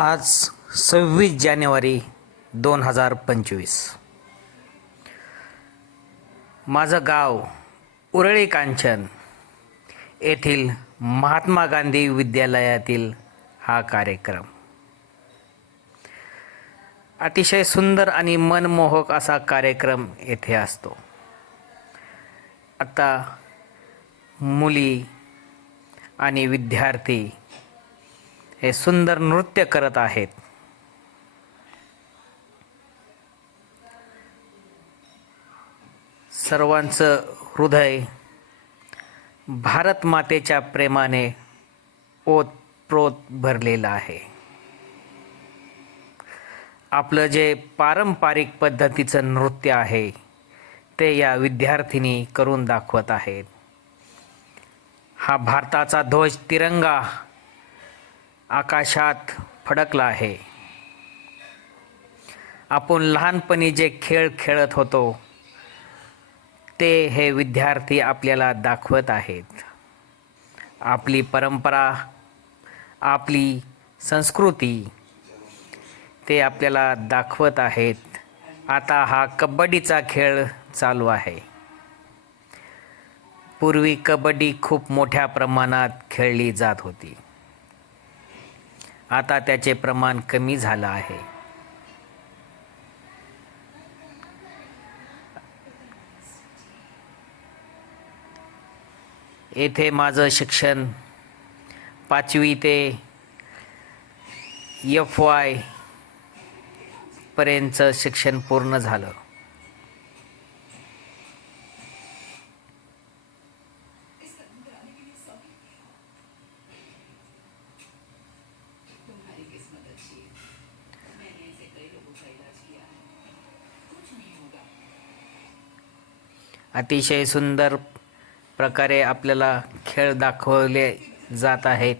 आज 26 जानेवारी 2025. माझं गाव उरळी कांचन येथील महात्मा गांधी विद्यालयातील हा कार्यक्रम अतिशय सुंदर आणि मनमोहक असा कार्यक्रम येथे असतो. आता मुली आणि विद्यार्थी हे सुंदर नृत्य करत आहेत. सर्वांचं हृदय भारत मातेच्या प्रेमाने ओतप्रोत भरलेलं आहे. आपलं जे पारंपरिक पद्धतीचं नृत्य आहे ते या विद्यार्थिनी करून दाखवत आहेत. हा भारताचा ध्वज तिरंगा आकाशात फडकला आहे. आपण लहानपणी जे खेळ खेळत होतो ते हे विद्यार्थी आपल्याला दाखवत आहेत. आपली परंपरा, आपली संस्कृती ते आपल्याला दाखवत आहेत. आता हा कबड्डीचा खेळ चालू आहे. पूर्वी कबड्डी खूप मोठ्या प्रमाणात खेळली जात होती. आता त्याचे प्रमाण कमी झालं आहे. येथे माझं शिक्षण 5वी ते FY पर्यंतचं शिक्षण पूर्ण झालं. अतिशय सुंदर प्रकारे आपल्याला खेळ दाखवले जात आहेत.